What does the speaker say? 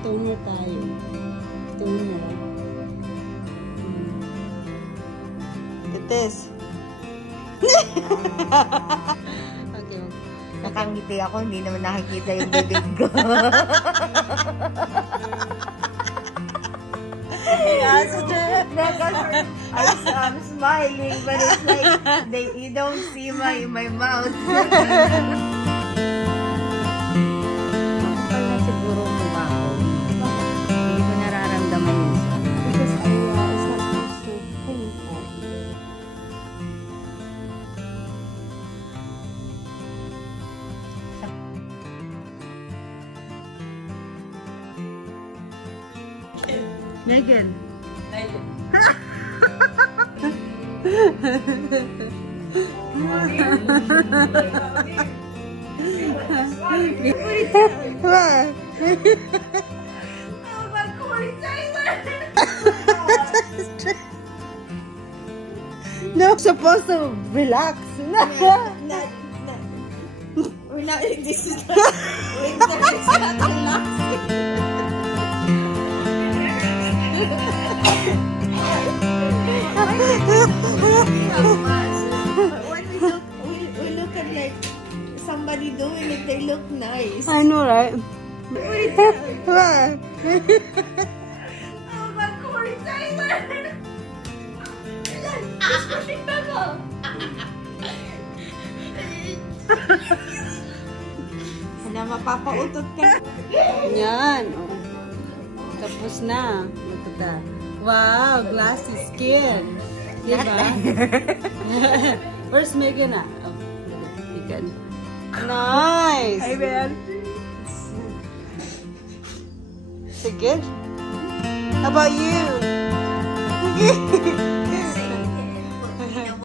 Toner tayo. Toner. Itis. Okay. Nakangiti ako, hindi naman nakikita yung bibig ko. Yeah, so I'm smiling, but it's like you don't see my mouth. Kapal na siguro mukha ko. Hindi ko nararamdaman yun. Because it's not supposed to painful. Megan. No, supposed to relax. We're not, this is not relaxing. When we look at like somebody doing it, they look nice. I know, right? Oh my Corey Taylor! He's pushing Bella! Hala, mapapautot ka. Yan. Oh. Tapos na. Maganda. Wow, glassy skin. Diba? Where's Megan na? Oh, Megan. Nice! Hey, man. Is it good? How about you?